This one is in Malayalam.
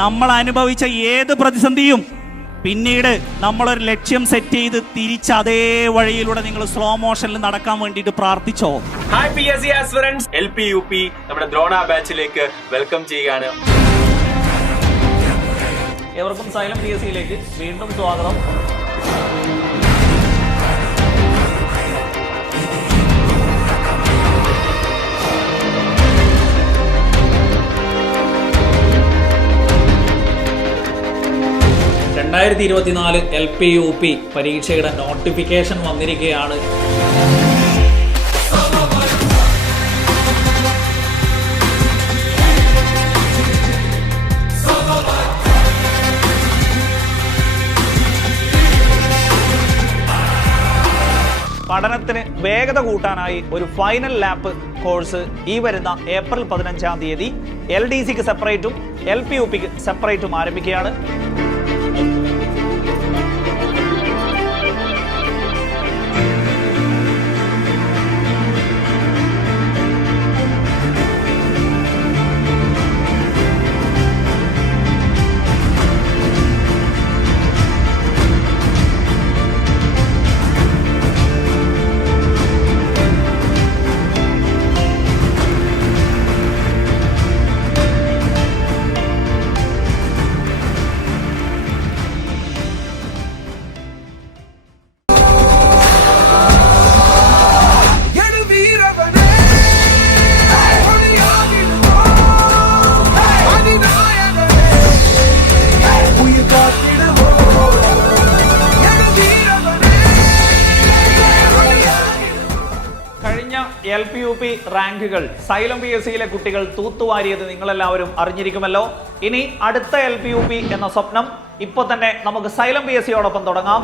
നമ്മൾ അനുഭവിച്ച ഏത് പ്രതിസന്ധിയും പിന്നീട് നമ്മളൊരു ലക്ഷ്യം സെറ്റ് ചെയ്ത് തിരിച്ച് അതേ വഴിയിലൂടെ നിങ്ങൾ സ്ലോ മോഷനിൽ നടക്കാൻ വേണ്ടിയിട്ട് പ്രാർത്ഥിച്ചോ? ഹായ് PSC ആസ്പിറന്റ്സ്, LP UP നമ്മുടെ ദ്രോണ ബാച്ചിലേക്ക് വെൽക്കം ചെയ്യുകയാണ്. ഏവർക്കും സൈലം PSCയിലേക്ക് വീണ്ടും സ്വാഗതം. LP UP പരീക്ഷയുടെ നോട്ടിഫിക്കേഷൻ വന്നിരിക്കുകയാണ്. പഠനത്തിന് വേഗത കൂട്ടാനായി ഒരു ഫൈനൽ ലാപ്പ് കോഴ്സ് ഈ വരുന്ന ഏപ്രിൽ 15-ാം തീയതി LDCക്ക് സെപ്പറേറ്റും LP UPക്ക് സെപ്പറേറ്റും ആരംഭിക്കുകയാണ്. LP UP റാങ്കുകൾ സൈലം PSCയിലെ കുട്ടികൾ തൂത്തുവാരിയത് നിങ്ങളെല്ലാവരും അറിഞ്ഞിരിക്കുമല്ലോ. ഇനി അടുത്ത LP UP എന്ന സ്വപ്നം ഇപ്പോൾ തന്നെ നമുക്ക് സൈലം PSCയോടൊപ്പം തുടങ്ങാം.